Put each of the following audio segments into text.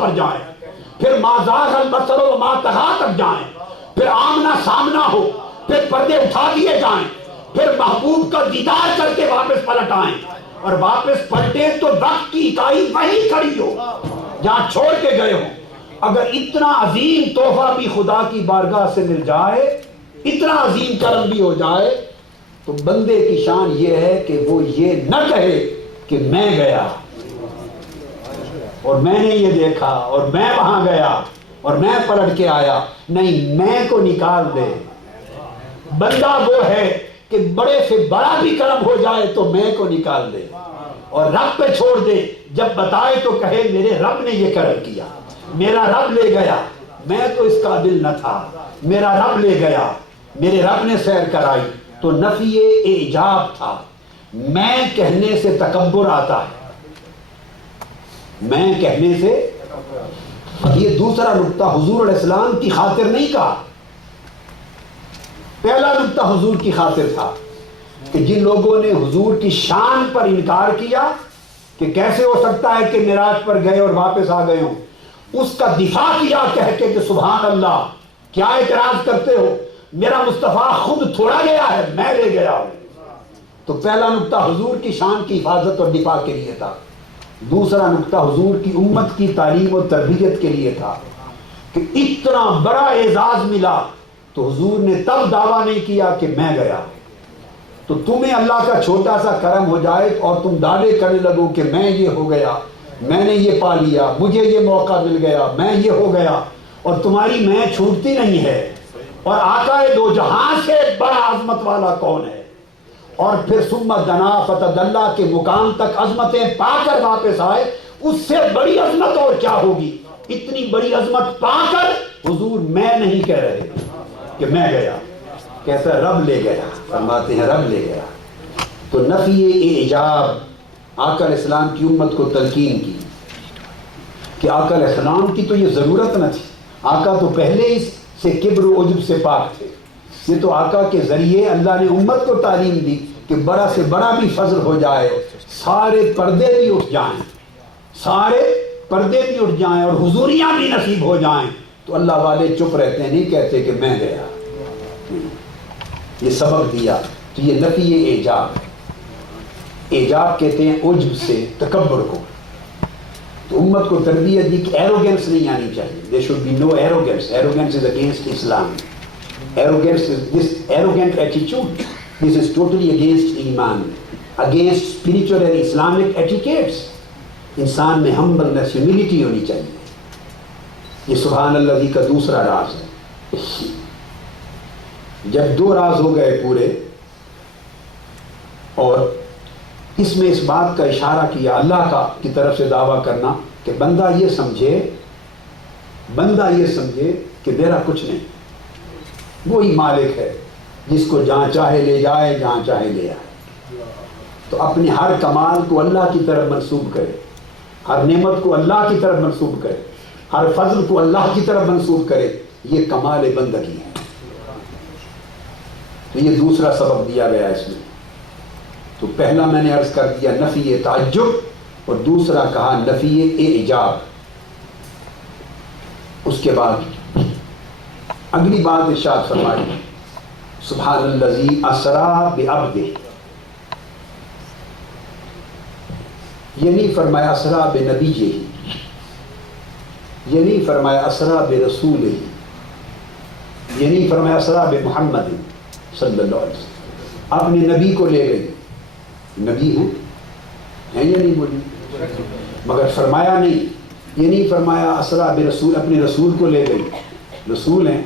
پر جائیں، پھر ما زاغ البصر وما طغى تک جائیں، پھر آمنا سامنا ہو، پھر پردے اٹھا دیے جائیں، پھر محبوب کا دیدار کر کے واپس پلٹ آئیں، اور واپس پلٹے تو وقت کی اکائی وہیں کھڑی ہو جہاں چھوڑ کے گئے ہو۔ اگر اتنا عظیم تحفہ بھی خدا کی بارگاہ سے مل جائے، اتنا عظیم کرم بھی ہو جائے، تو بندے کی شان یہ ہے کہ وہ یہ نہ کہے کہ میں گیا اور میں نے یہ دیکھا اور میں وہاں گیا اور میں پلٹ کے آیا، نہیں، میں کو نکال دے۔ بندہ وہ ہے کہ بڑے سے بڑا بھی کرم ہو جائے تو میں کو نکال دے اور رب پہ چھوڑ دے، جب بتائے تو کہے میرے رب نے یہ کرم کیا، میرا رب لے گیا، میں تو اس قابل نہ تھا، میرا رب لے گیا، میرے رب نے سیر کرائی۔ تو نفی ایجاب تھا۔ میں کہنے سے تکبر آتا ہے، میں کہنے سے۔ یہ دوسرا نقطہ حضور علیہ السلام کی خاطر نہیں کہا، پہلا نقطہ حضور کی خاطر تھا کہ جن لوگوں نے حضور کی شان پر انکار کیا کہ کیسے ہو سکتا ہے کہ معراج پر گئے اور واپس آ گئے ہوں، اس کا دفاع کیا کہہ کے کہ سبحان اللہ، کیا اعتراض کرتے ہو، میرا مصطفیٰ خود تھوڑا گیا ہے، میں لے گیا ہوں۔ تو پہلا نقطہ حضور کی شان کی حفاظت اور دفاع کے لیے تھا۔ دوسرا نقطہ حضور کی امت کی تعلیم و تربیت کے لیے تھا کہ اتنا بڑا اعزاز ملا تو حضور نے تب دعویٰ نہیں کیا کہ میں گیا۔ تو تمہیں اللہ کا چھوٹا سا کرم ہو جائے اور تم دعوے کرنے لگو کہ میں یہ ہو گیا، میں نے یہ پا لیا، مجھے یہ موقع مل گیا، میں یہ ہو گیا، اور تمہاری میں چھوٹتی نہیں ہے، اور آقا دو جہاں سے بڑا عظمت والا کون ہے، اور پھر ثم دنا فتدلی کے مقام تک عظمتیں پا کر واپس آئے، اس سے بڑی عظمت اور کیا ہوگی۔ اتنی بڑی عظمت پا کر حضور میں نہیں کہہ رہے کہ میں گیا، کہتا ہے رب لے گیا، فرماتے ہیں رب لے گیا۔ تو نفی ایجاب آقا علیہ السلام کی امت کو تلقین کی کہ آقا علیہ السلام کی تو یہ ضرورت نہ تھی، آقا تو پہلے ہی سے کبر و عجب سے پاک تھے، یہ تو آقا کے ذریعے اللہ نے امت کو تعلیم دی کہ بڑا سے بڑا بھی فضل ہو جائے، سارے پردے بھی اٹھ جائیں، سارے پردے بھی اٹھ جائیں اور حضوریاں بھی نصیب ہو جائیں، تو اللہ والے چپ رہتے ہیں، نہیں کہتے کہ میں گیا، یہ سبق دیا۔ تو یہ نفی ایجاب ہے۔ ایجاب کہتے ہیں عجب سے، تکبر کو۔ تو امت کو تربیت دی کہ ایروگنس نہیں آنی چاہیے، there should be no arrogance. Arrogance is against Islam. Arrogance is this arrogant attitude. This is totally against Iman, against spiritual and Islamic etiquettes. انسان میں humbleness, humility ہونی چاہیے۔ یہ سبحان اللہ کا دوسرا راز ہے۔ جب دو راز ہو گئے پورے، اور اس میں اس بات کا اشارہ کیا اللہ کا کی طرف سے دعویٰ کرنا کہ بندہ یہ سمجھے کہ میرا کچھ نہیں، وہی مالک ہے جس کو جہاں چاہے لے جائے، جہاں چاہے لے آئے۔ تو اپنے ہر کمال کو اللہ کی طرف منسوب کرے، ہر نعمت کو اللہ کی طرف منسوب کرے، ہر فضل کو اللہ کی طرف منسوب کرے، یہ کمال بندگی ہے۔ تو یہ دوسرا سبق دیا گیا اس میں۔ تو پہلا میں نے عرض کر دیا نفی تعجب، اور دوسرا کہا نفی اعجاب۔ اس کے بعد اگلی بات ارشاد فرمائی سبحان الذی اسری بعبدہ۔ یہ نہیں فرمایا اسری بنبیہ، یہ نہیں فرمایا اسری برسولہ، یہ نہیں فرمایا اسری بمحمد صلی اللہ علیہ وسلم۔ اپنے نبی کو لے گئی، نبی ہیں یا نہیں بولی، مگر فرمایا نہیں، یہ نہیں فرمایا اسری برسول، اپنے رسول کو لے گئی، رسول ہیں،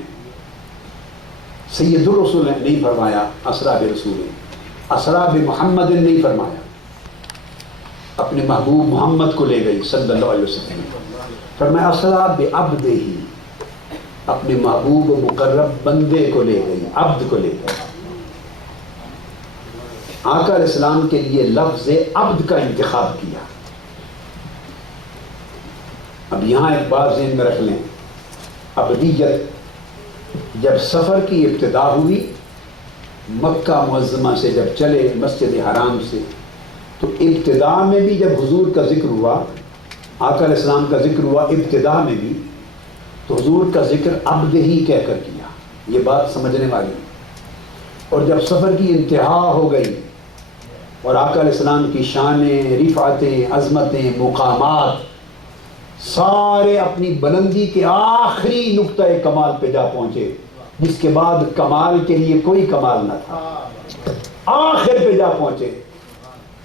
سید الرسول ہیں، نہیں فرمایا اسری برسول، اسری بمحمد نہیں فرمایا، اپنے محبوب محمد کو لے گئی صلی اللہ علیہ وسلم۔ فرمایا اسری بعبدہ، اپنے محبوب و مقرب بندے کو لے گئی، عبد کو لے گئی۔ آقا علیہ السلام کے لیے لفظ عبد کا انتخاب کیا۔ اب یہاں ایک بات ذہن میں رکھ لیں، عبدیت جب سفر کی ابتدا ہوئی، مکہ معظمہ سے جب چلے مسجد حرام سے، تو ابتدا میں بھی جب حضور کا ذکر ہوا آقا علیہ السلام کا ذکر ہوا ابتدا میں بھی، تو حضور کا ذکر عبدہی کہہ کر کیا، یہ بات سمجھنے والی. اور جب سفر کی انتہا ہو گئی اور آقا علیہ السلام کی شانیں، رفعتیں، عظمتیں، مقامات سارے اپنی بلندی کے آخری نقطۂ کمال پہ جا پہنچے، جس کے بعد کمال کے لیے کوئی کمال نہ تھا، آخر پہ جا پہنچے،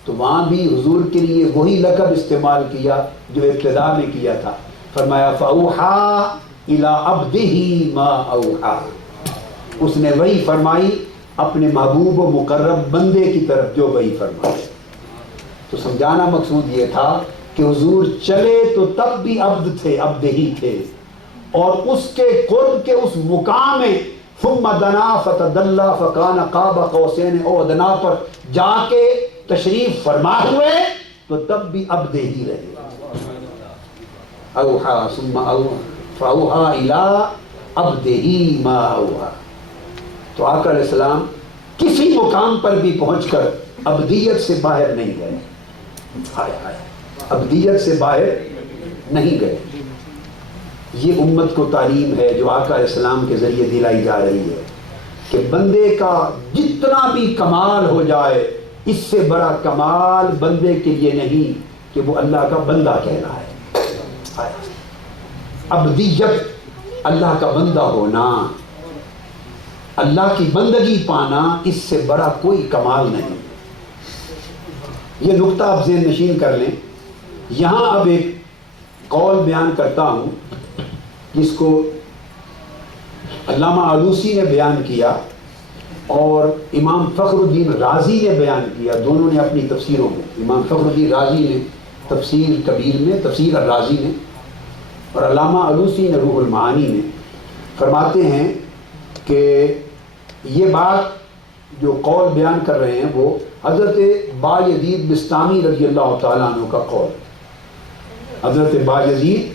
تو وہاں بھی حضور کے لیے وہی لقب استعمال کیا جو ابتدا میں کیا تھا. فرمایا فَأَوْحَىٰ إِلَىٰ عَبْدِهِ مَا أَوْحَىٰ، اس نے وہی فرمائی اپنے محبوب و مقرب بندے کی طرف جو وہی فرمائی. تو سمجھانا مقصود یہ تھا کہ حضور چلے تو تب بھی عبد تھے، عبدہی تھے، اور اس کے قرب کے اس مقام میں ثم دنا فتدلی فکان قاب قوسین او ادنا پر جا کے تشریف فرما ہوئے تو تب بھی عبدہی رہے. اوحا ثم فاوحا الی عبدہی ما اوحا. تو آقا علیہ السلام کسی مقام پر بھی پہنچ کر عبدیت سے باہر نہیں گئے. عبدیت سے باہر نہیں گئے. یہ امت کو تعلیم ہے جو آقا علیہ السلام کے ذریعے دلائی جا رہی ہے کہ بندے کا جتنا بھی کمال ہو جائے، اس سے بڑا کمال بندے کے لیے نہیں کہ وہ اللہ کا بندہ کہنا ہے. عبدیت، اللہ کا بندہ ہونا، اللہ کی بندگی پانا، اس سے بڑا کوئی کمال نہیں. یہ نقطہ آپ ذہن نشین کر لیں. یہاں اب ایک قول بیان کرتا ہوں جس کو علامہ آلوسی نے بیان کیا اور امام فخر الدین رازی نے بیان کیا. دونوں نے اپنی تفسیروں میں، امام فخر الدین رازی نے تفسیر کبیر میں، تفسیر الرازی نے، اور علامہ آلوسی نے روح المعانی میں، فرماتے ہیں کہ یہ بات جو قول بیان کر رہے ہیں وہ حضرت بایزید بستامی رضی اللہ تعالیٰ عنہ کا قول. حضرت بایزید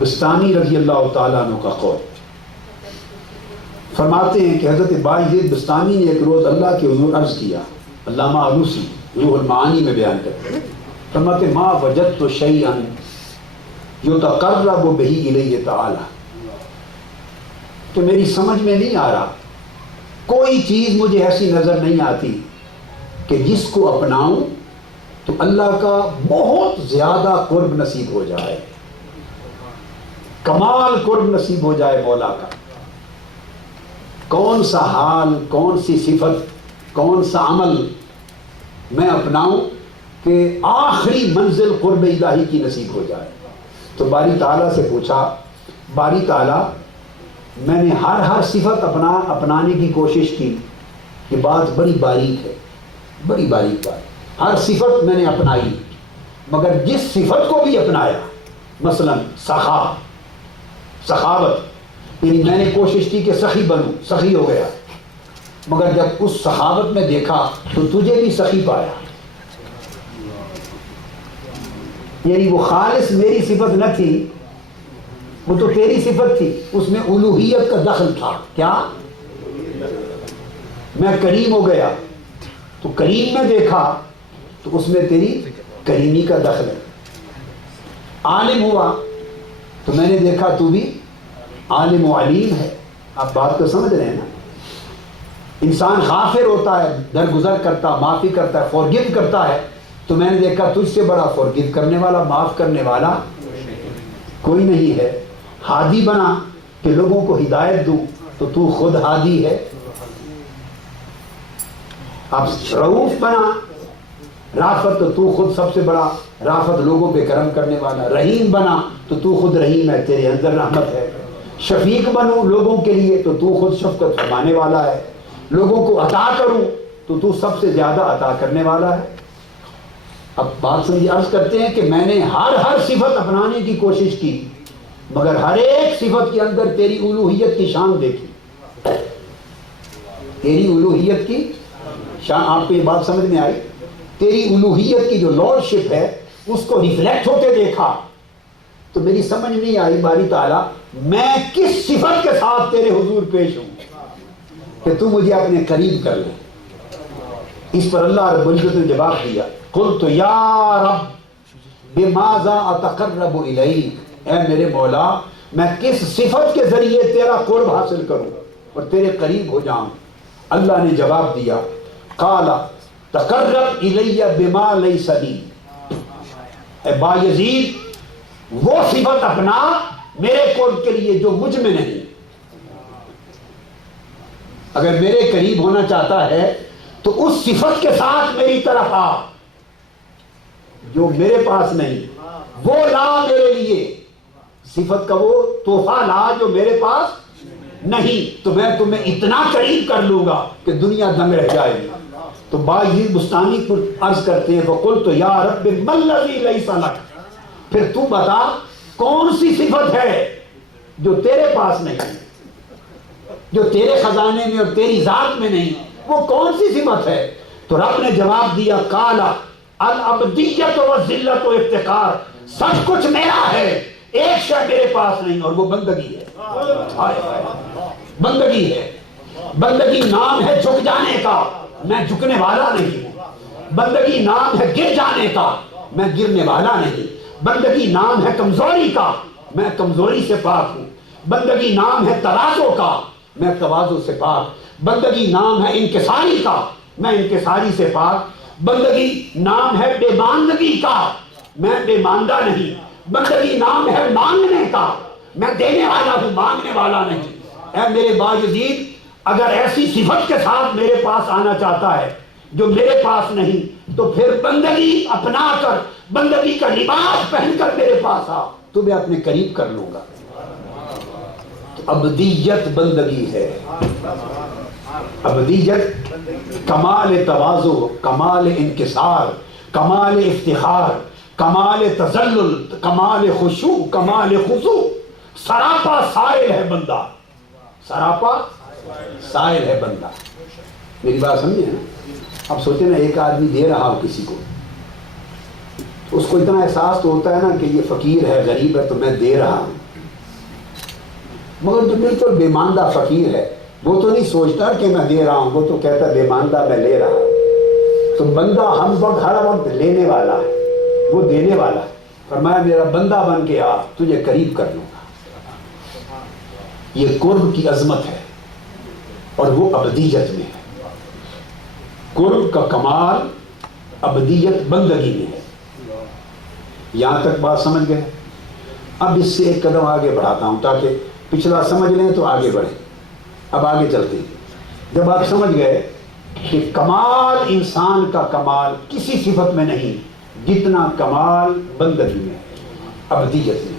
بستانی رضی اللہ تعالیٰ عنہ کا قول. فرماتے ہیں کہ حضرت بایزید بستانی نے ایک روز اللہ کے حضور عرض کیا. علامہ آلوسی روح المعانی میں بیان کرتے ہیں، فرماتے ما وجدت شیئا یتقرب بہ الی تعالی، کہ میری سمجھ میں نہیں آ رہا، کوئی چیز مجھے ایسی نظر نہیں آتی کہ جس کو اپناؤں تو اللہ کا بہت زیادہ قرب نصیب ہو جائے، کمال قرب نصیب ہو جائے مولا کا. کون سا حال، کون سی صفت، کون سا عمل میں اپناؤں کہ آخری منزل قرب الہی کی نصیب ہو جائے. تو باری تعالیٰ سے پوچھا، باری تعالیٰ میں نے ہر صفت اپنانے کی کوشش کی. یہ بات بڑی باریک ہے، بڑی باریک بات. ہر صفت میں نے اپنائی، مگر جس صفت کو بھی اپنایا، مثلا سخاوت، یعنی میں نے کوشش کی کہ سخی بنوں، سخی ہو گیا، مگر جب اس سخاوت میں دیکھا تو تجھے بھی سخی پایا. یعنی وہ خالص میری صفت نہ تھی، وہ تو تیری صفت تھی، اس میں الوہیت کا دخل تھا. کیا؟ میں کریم ہو گیا تو کریم میں دیکھا تو اس میں تیری کریمی کا دخل ہے. عالم ہوا تو میں نے دیکھا تو بھی عالم و علیم ہے. آپ بات کو سمجھ رہے ہیں نا؟ انسان غافر ہوتا ہے، درگزر کرتا، معافی کرتا ہے، فورگیو کرتا ہے، تو میں نے دیکھا تجھ سے بڑا فورگیو کرنے والا، معاف کرنے والا کوئی نہیں ہے. ہادی بنا کہ لوگوں کو ہدایت دوں تو خود ہادی ہے. اب رؤوف بنا، رافت تو خود سب سے بڑا رافت، لوگوں پہ کرم کرنے والا. رحیم بنا تو خود رحیم ہے، تیرے اندر رحمت ہے. شفیق بنوں لوگوں کے لیے تو خود شفقت فرمانے والا ہے. لوگوں کو عطا کروں تو سب سے زیادہ عطا کرنے والا ہے. اب بات سمجھے، عرض کرتے ہیں کہ میں نے ہر صفت اپنانے کی کوشش کی، مگر ہر ایک صفت کے اندر تیری الوہیت کی شان دیکھی، تیری الوہیت کی شان. آپ کو یہ بات سمجھ میں آئی؟ تیری الوہیت کی جو لارڈ شپ ہے اس کو ریفلیکٹ ہوتے دیکھا تو میری سمجھ نہیں آئی باری تعالیٰ میں کس صفت کے ساتھ تیرے حضور پیش ہوں کہ تو مجھے اپنے قریب کر لے. اس پر اللہ رب العزت نے جواب دیا، قلت یا رب بماذا اتقرب الیک، اے میرے مولا میں کس صفت کے ذریعے تیرا قرب حاصل کروں اور تیرے قریب ہو جاؤں؟ اللہ نے جواب دیا قال تقرب الی بما لیس لی، اے بایزید وہ صفت اپنا میرے قرب کے لیے جو مجھ میں نہیں۔ اگر میرے قریب ہونا چاہتا ہے تو اس صفت کے ساتھ میری طرف آ، جو میرے پاس نہیں وہ لا میرے لیے، صفت کا وہ تحفہ لا جو میرے پاس نہیں، تو میں تمہیں اتنا قریب کر لوں گا کہ دنیا دنگ رہ جائے گی۔ تو باعث بستانی پر عرض کرتے ہیں فقلت یا رب ما الذی لیس لک، پھر تو بتا کون سی صفت ہے جو تیرے پاس نہیں، جو تیرے خزانے میں اور تیری ذات میں نہیں، وہ کون سی صفت ہے؟ تو رب نے جواب دیا قال العبدیت والذلت وافتقار، سب کچھ میرا ہے، ایک شے میرے پاس نہیں اور وہ بندگی ہے۔ بندگی ہے، بندگی نام ہے جھک جانے کا، میں جھکنے والا نہیں ہوں۔ بندگی نام ہے گر جانے کا، میں گرنے والا نہیں۔ بندگی نام ہے کمزوری کا، میں کمزوری سے پاک ہوں۔ بندگی نام ہے تواضع کا، میں تواضع سے پاک۔ بندگی نام ہے انکساری کا، میں انکساری سے پاک۔ بندگی نام ہے بے ماندگی کا، میں بے ماندہ نہیں۔ بندگی نام ہے مانگنے کا، میں دینے والا ہوں، مانگنے والا نہیں۔ اے میرے باجدید اگر ایسی صفت کے ساتھ میرے پاس آنا چاہتا ہے جو میرے پاس نہیں، تو پھر بندگی اپنا کر، بندگی کا لباس پہن کر میرے پاس آ، تو میں اپنے قریب کر لوں گا۔ عبدیت بندگی ہے، عبدیت کمال تواضع، کمال انکسار، کمال افتخار، کمال تذلل، کمال خشوع، کمال خضوع۔ سراپا سائل ہے بندہ، سراپا سائل ہے بندہ۔ میری بات سمجھے نا؟ اب سوچیں نا ایک آدمی دے رہا ہو کسی کو، تو اس کو اتنا احساس تو ہوتا ہے نا کہ یہ فقیر ہے، غریب ہے، تو میں دے رہا ہوں۔ مگر جو بالکل بے ماندہ فقیر ہے وہ تو نہیں سوچتا کہ میں دے رہا ہوں، وہ تو کہتا ہے بے ماندہ میں لے رہا ہوں۔ تو بندہ ہم وقت ہر وقت لینے والا ہے، وہ دینے والا ہے۔ فرمایا میرا بندہ بن کے آ، تجھے قریب کر لوں گا۔ یہ قرب کی عظمت ہے اور وہ ابدیت میں ہے۔ قرب کا کمال ابدیت بندگی میں ہے۔ یہاں تک بات سمجھ گئے؟ اب اس سے ایک قدم آگے بڑھاتا ہوں تاکہ پچھلا سمجھ لیں تو آگے بڑھیں۔ اب آگے چلتے ہیں۔ جب آپ سمجھ گئے کہ کمال انسان کا کمال کسی صفت میں نہیں جتنا کمال بندگی میں ہے، ابدیت میں۔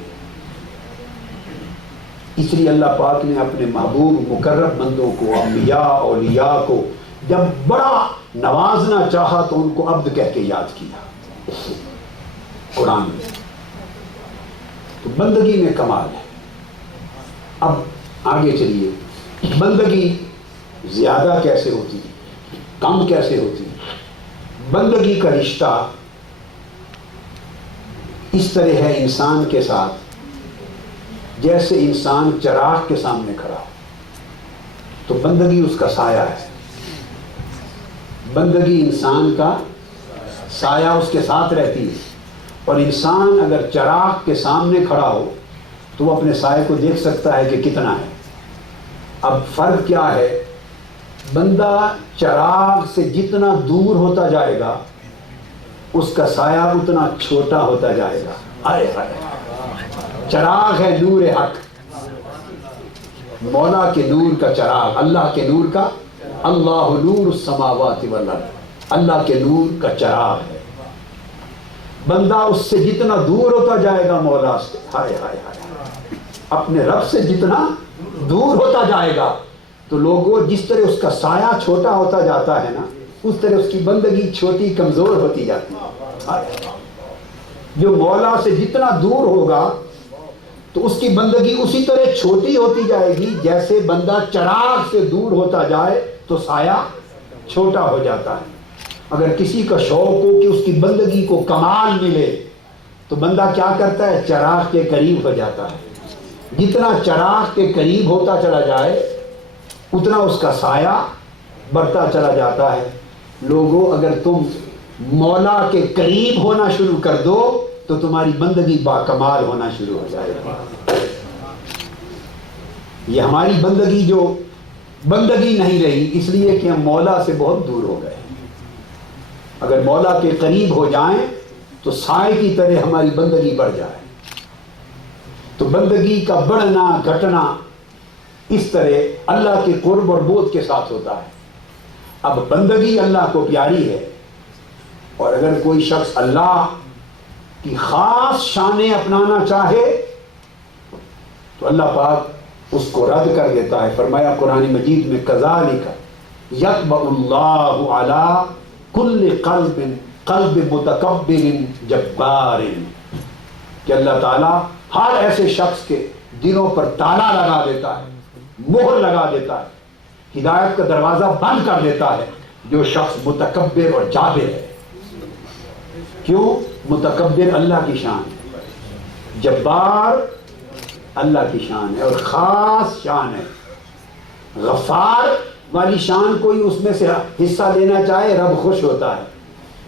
اس لیے اللہ پاک نے اپنے محبوب مقرب بندوں کو، انبیاء اولیاء کو جب بڑا نوازنا چاہا تو ان کو عبد کہہ کے یاد کیا قرآن میں۔ تو بندگی میں کمال ہے۔ اب آگے چلیے، بندگی زیادہ کیسے ہوتی ہے، کم کیسے ہوتی ہے؟ بندگی کا رشتہ اس طرح ہے انسان کے ساتھ جیسے انسان چراغ کے سامنے کھڑا ہو تو بندگی اس کا سایہ ہے۔ بندگی انسان کا سایہ اس کے ساتھ رہتی ہے، اور انسان اگر چراغ کے سامنے کھڑا ہو تو وہ اپنے سائے کو دیکھ سکتا ہے کہ کتنا ہے۔ اب فرق کیا ہے؟ بندہ چراغ سے جتنا دور ہوتا جائے گا اس کا سایہ اتنا چھوٹا ہوتا جائے گا۔ آئے آئے، چراغ ہے نور حق، مولا کے نور کا چراغ، اللہ کے نور کا، اللہ نور السماوات والارض، اللہ کے نور کا چراغ ہے۔ بندہ اس سے جتنا دور ہوتا جائے گا مولا سے، ہائے ہائے ہائے، اپنے رب سے جتنا دور ہوتا جائے گا تو لوگوں جس طرح اس کا سایہ چھوٹا ہوتا جاتا ہے نا، اس طرح اس کی بندگی چھوٹی کمزور ہوتی جاتی ہے۔ جو مولا سے جتنا دور ہوگا تو اس کی بندگی اسی طرح چھوٹی ہوتی جائے گی جیسے بندہ چراغ سے دور ہوتا جائے تو سایہ چھوٹا ہو جاتا ہے۔ اگر کسی کا شوق ہو کہ اس کی بندگی کو کمال ملے تو بندہ کیا کرتا ہے؟ چراغ کے قریب ہو جاتا ہے۔ جتنا چراغ کے قریب ہوتا چلا جائے اتنا اس کا سایہ بڑھتا چلا جاتا ہے۔ لوگوں اگر تم مولا کے قریب ہونا شروع کر دو تو تمہاری بندگی باکمال ہونا شروع ہو جائے گی. یہ ہماری بندگی جو بندگی نہیں رہی اس لیے کہ ہم مولا سے بہت دور ہو گئے. اگر مولا کے قریب ہو جائیں تو سائے کی طرح ہماری بندگی بڑھ جائے. تو بندگی کا بڑھنا گھٹنا اس طرح اللہ کے قرب اور بود کے ساتھ ہوتا ہے. اب بندگی اللہ کو پیاری ہے، اور اگر کوئی شخص اللہ کی خاص شانیں اپنانا چاہے تو اللہ پاک اس کو رد کر دیتا ہے. فرمایا قرآن مجید میں کذالک یطبع اللہ علی کل قلب متکبر جبار، کہ اللہ تعالیٰ ہر ایسے شخص کے دلوں پر تالا لگا دیتا ہے، مہر لگا دیتا ہے، ہدایت کا دروازہ بند کر دیتا ہے جو شخص متکبر اور جابر ہے. کیوں؟ متکبر اللہ کی شان ہے، جبار اللہ کی شان ہے اور خاص شان ہے. غفار والی شان کوئی اس میں سے حصہ لینا چاہے رب خوش ہوتا ہے،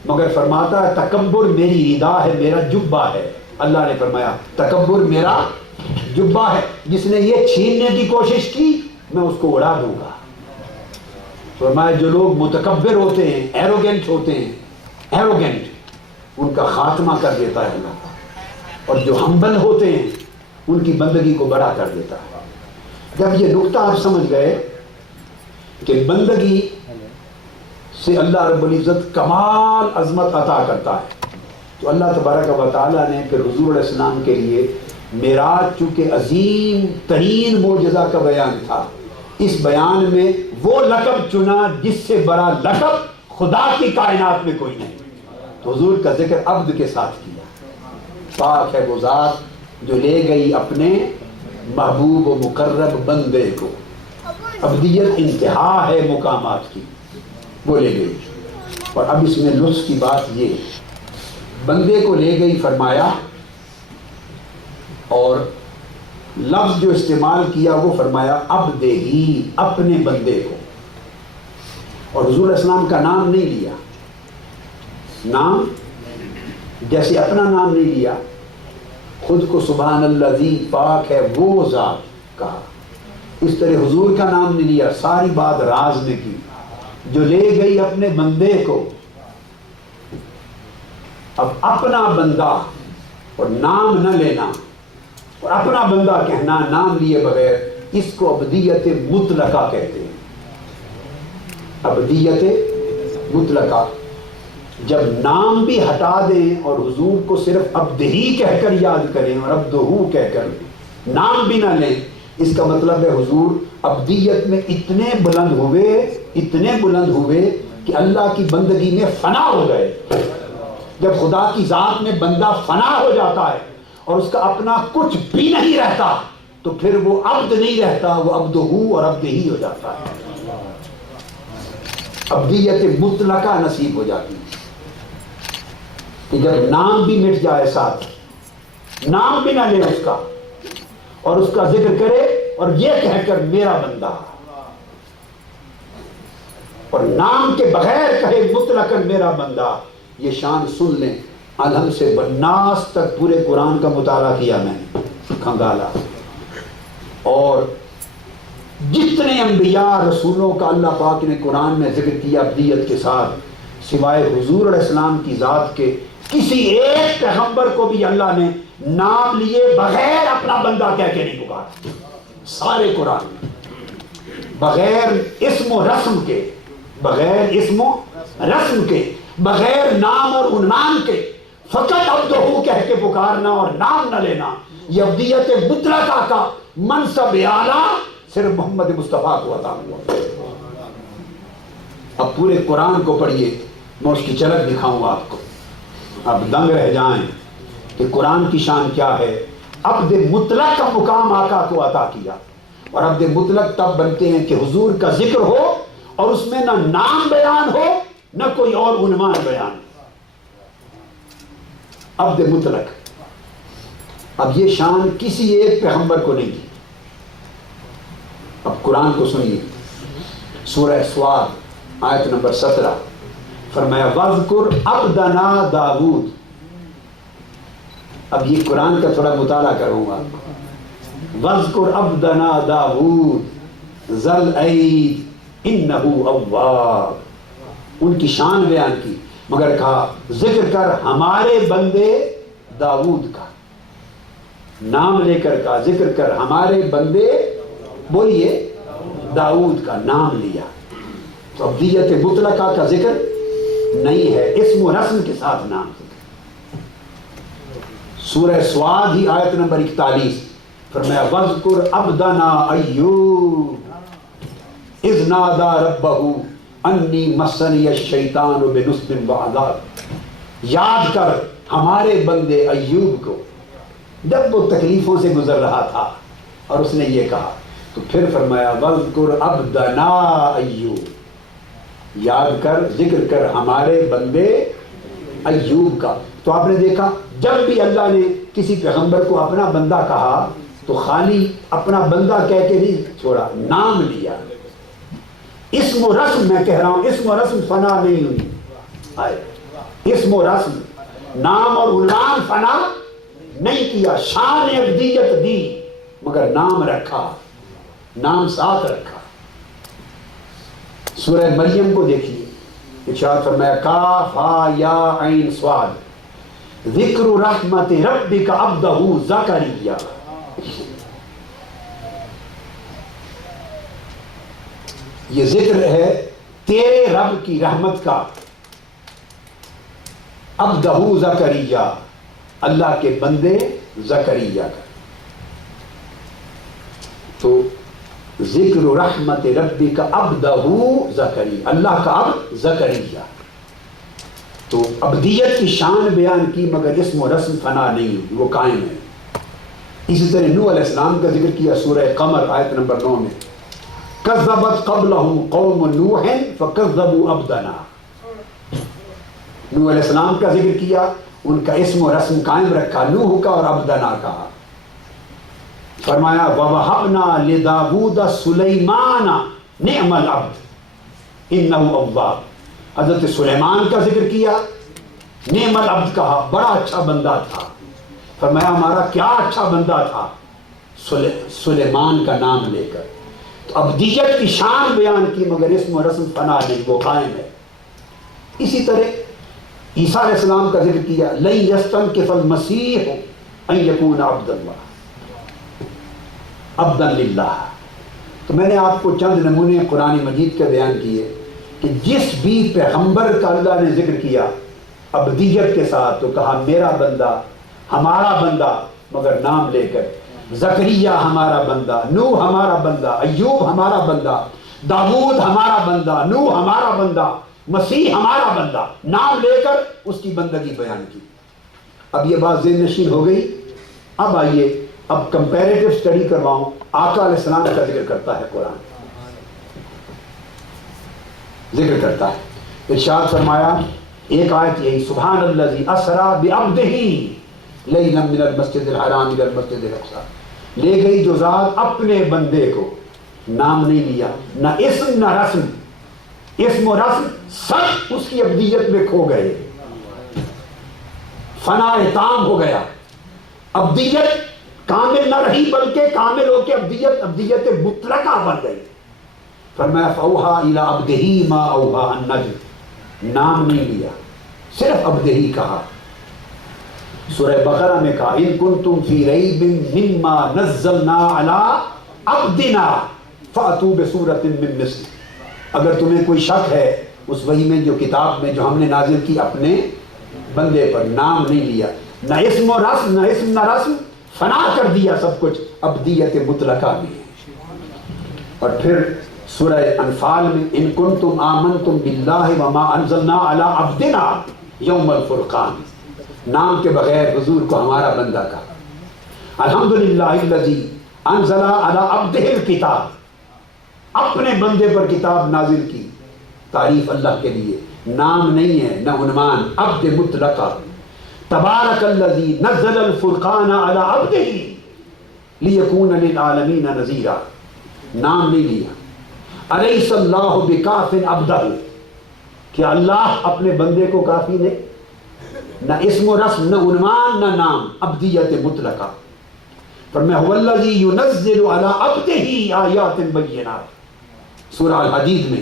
مگر فرماتا ہے تکبر میری ردا ہے، میرا جبہ ہے. اللہ نے فرمایا تکبر میرا جبہ ہے، جس نے یہ چھیننے کی کوشش کی میں اس کو اڑا دوں گا. فرمایا جو لوگ متکبر ہوتے ہیں، ایروگنٹ ہوتے ہیں، ایروگنٹ، ان کا خاتمہ کر دیتا ہے اللہ، اور جو ہمبل ہوتے ہیں ان کی بندگی کو بڑا کر دیتا ہے. جب یہ نقطہ آپ سمجھ گئے کہ بندگی سے اللہ رب العزت کمال عظمت عطا کرتا ہے، تو اللہ تبارک و تعالیٰ نے پھر حضور علیہ السلام کے لیے معراج چونکہ عظیم ترین معجزہ کا بیان تھا، اس بیان میں وہ لقب چنا جس سے بڑا لقب خدا کی کائنات میں کوئی نہیں. تو حضور کا ذکر عبد کے ساتھ کیا. پاک ہے وہ ذات جو لے گئی اپنے محبوب و مقرب بندے کو. عبدیت انتہا ہے مقامات کی، وہ لے گئی. اور اب اس میں لطف کی بات یہ، بندے کو لے گئی فرمایا، اور لفظ جو استعمال کیا وہ فرمایا عبدہ ہی، اپنے بندے کو. اور حضور علیہ السلام کا نام نہیں لیا، نام جیسے اپنا نام نہیں لیا، خود کو سبحان الذی، پاک ہے وہ ذات کہا. اس طرح حضور کا نام نہیں لیا، ساری بات راز میں کی. جو لے گئی اپنے بندے کو، اب اپنا بندہ اور نام نہ لینا اور اپنا بندہ کہنا نام لیے بغیر، اس کو عبدیت مطلقہ کہتے ہیں. عبدیت مطلقہ، جب نام بھی ہٹا دیں اور حضور کو صرف عبد ہی کہہ کر یاد کریں اور عبدہ کہہ کر نام بھی نہ لیں، اس کا مطلب ہے حضور عبدیت میں اتنے بلند ہوئے کہ اللہ کی بندگی میں فنا ہو گئے. جب خدا کی ذات میں بندہ فنا ہو جاتا ہے اور اس کا اپنا کچھ بھی نہیں رہتا تو پھر وہ عبد نہیں رہتا، وہ عبدہ اور عبد ہی ہو جاتا ہے. عبدیت مطلقہ نصیب ہو جاتی ہے کہ جب نام بھی مٹ جائے، ساتھ نام بھی نہ لے اس کا اور اس کا ذکر کرے اور یہ کہہ کر میرا بندہ، اور نام کے بغیر کہے مطلقاً میرا بندہ. یہ شان سن لیں، الحم سے بناس تک پورے قرآن کا مطالعہ کیا میں نے، کھنگالا، اور جتنے انبیاء رسولوں کا اللہ پاک نے قرآن میں ذکر کیا عبدیت کے ساتھ، سوائے حضور علیہ السلام کی ذات کے کسی ایک پیغمبر کو بھی اللہ نے نام لیے بغیر اپنا بندہ کہہ کے نہیں پکارا. سارے قرآن میں بغیر اسم و رسم کے، بغیر اسم و رسم کے، بغیر نام اور عنوان کے، فقط عبدہ کہہ کے پکارنا اور نام نہ لینا، یہ عبدیت مطلقہ کا منصب اعلیٰ صرف محمد مصطفیٰ کو عطا ہوا. اب پورے قرآن کو پڑھیے، میں اس کی جھلک دکھاؤں گا آپ کو، اب دنگ رہ جائیں کہ قرآن کی شان کیا ہے. عبد مطلق کا مقام آقا کو عطا کیا، اور عبد مطلق تب بنتے ہیں کہ حضور کا ذکر ہو اور اس میں نہ نام بیان ہو نہ کوئی اور عنوان بیان. عبد مطلق. اب یہ شان کسی ایک پیغمبر کو نہیں تھی. اب قرآن کو سنیے، سورہ سواد آیت نمبر 17 فرمایا وَاذْكُرْ عَبْدَنَا داود. اب یہ قرآن کا تھوڑا مطالعہ کروں گا. وَاذْكُرْ عَبْدَنَا دَاوُودَ ذَا الْأَيْدِ إِنَّهُ أَوَّابٌ. ان کی شان بیان کی مگر کہا ذکر کر ہمارے بندے داؤد کا. نام لے کر کہا ذکر کر ہمارے بندے، بولیے داؤد کا نام لیا. تو ابدیت مطلقہ کا ذکر نہیں ہے، اسم و رسم کے ساتھ نام ذکر. سورہ سواد ہی آیت نمبر 41 فرمایا وَاذْكُرْ عَبْدَنَا أَيُّوبَ إِذْ نَادَى رَبَّهُ أَنِّي مَسَّنِيَ الشَّيْطَانُ بِنُصْبٍ وَعَذَابٍ. یاد کر ہمارے بندے ایوب کو جب وہ تکلیفوں سے گزر رہا تھا اور اس نے یہ کہا. تو پھر فرمایا وَاذْكُرْ عَبْدَنَا أَيُّوبَ، یاد کر ذکر کر ہمارے بندے ایوب کا. تو آپ نے دیکھا جب بھی اللہ نے کسی پیغمبر کو اپنا بندہ کہا تو خالی اپنا بندہ کہہ کے نہیں چھوڑا، نام لیا. اسم و رسم میں کہہ رہا ہوں، اسم و رسم فنا نہیں ہوئی. اسم و رسم، نام اور عنوان فنا نہیں کیا. شان ابدیت دی مگر نام رکھا، نام ساتھ رکھا. سورہ مریم کو دیکھیے، ارشاد فرمایا کاف ہا یا عین صاد ذکر رحمت ربک عبدہ زکریا. یہ ذکر ہے تیرے رب کی رحمت کا، عبدہ زکریا، اللہ کے بندے زکریا کا. تو ذکر رحمت ربک عبدہ زکریا، اللہ کا عبد زکریا. تو عبدیت کی شان بیان کی مگر اسم و رسم فنا نہیں ہوئی، وہ قائم ہے. اسی طرح نوح علیہ السلام کا ذکر کیا سورہ قمر آیت نمبر 9 میں کذبت قبلہم قوم نوح فکذبوا عبدنا. نوح علیہ السلام کا ذکر کیا، ان کا اسم و رسم قائم رکھا، نوح کا اور عبدنا کا. فرمایا وَوَهَبْنَا لِدَاوُودَ سُلَيْمَانَ نِعْمَ الْعَبْدُ إِنَّهُ أَوَّابٌ. حضرت سلیمان کا ذکر کیا، نعم العبد کہا، بڑا اچھا بندہ تھا. فرمایا ہمارا کیا اچھا بندہ تھا، سلیمان کا نام لے کر. تو عبدیت کی شان بیان کی مگر اسم و رسم فنا نہیں، وہ قائم ہے. اسی طرح عیسیٰ علیہ السلام کا ذکر کیا لن یستنکف المسیح ان یکون عبد اللہ عبدا للہ. تو میں نے آپ کو چند نمونے قرآن مجید کے بیان کیے کہ جس بھی پیغمبر کا اللہ نے ذکر کیا عبدیت کے ساتھ تو کہا میرا بندہ، ہمارا بندہ، مگر نام لے کر. زکریا ہمارا بندہ، نوح ہمارا بندہ، ایوب ہمارا بندہ، داؤد ہمارا بندہ، نوح ہمارا بندہ، مسیح ہمارا بندہ، نام لے کر اس کی بندگی بیان کی. اب یہ بات ذہن نشین ہو گئی. اب آئیے اب کمپیریٹیو سٹڈی کرواؤں. آقا علیہ السلام کا ذکر کرتا ہے قرآن، ذکر کرتا ہے. ارشاد فرمایا ایک آیت یہی سبحان الذی اسری بعبدہ لیلا من المسجد الحرام الی المسجد الاقصی. لے گئی جو ذات اپنے بندے کو، نام نہیں لیا، نہ اسم نہ رسم. اسم و رسم سب اس کی عبدیت میں کھو گئے، فنا تام ہو گیا. عبدیت کامل نہ رہی بلکہ کامل ہو کے عبدیت مطلقہ بن گئی. فرمایا فاوحا الی عبدہ ما اوحا النجم، نام نہیں لیا، صرف عبدہ کہا. سورہ بقرہ میں کہا ان کنتم فی ریب مما نزلنا علی عبدنا فاتوا بسورۃ من مثلہ. اگر تمہیں کوئی شک ہے اس وحی میں جو کتاب میں جو ہم نے نازل کی اپنے بندے پر، نام نہیں لیا، نہ اسم و رسم، نہ اسم نہ رسم، فنا کر دیا سب کچھ عبدیت مطلقہ میں. اور پھر سورہ انفال میں ان کنتم آمنتم باللہ وما انزلنا علی عبدنا یوم الفرقان، نام کے بغیر حضور کو ہمارا بندہ کہا. الحمدللہ الذی انزل علی عبدہ الکتاب، اپنے بندے پر کتاب نازل کی. تعریف اللہ کے لیے، نام نہیں ہے نہ عنوان، عبد مطلقہ. تبارک الذی نزل الفرقان علی عبدہ لیکون للعالمین نذیرا، نام نہیں لیا. الیس اللہ بکاف عبدہ، کہ اللہ اپنے بندے کو کافی نہیں. نہ اسم و رسم، نہ عنوان، نہ نام، ابدیت مطلقہ۔ فرمایا هو الذی ينزل علی عبدہ آیات بینات، سورہ الحدید میں۔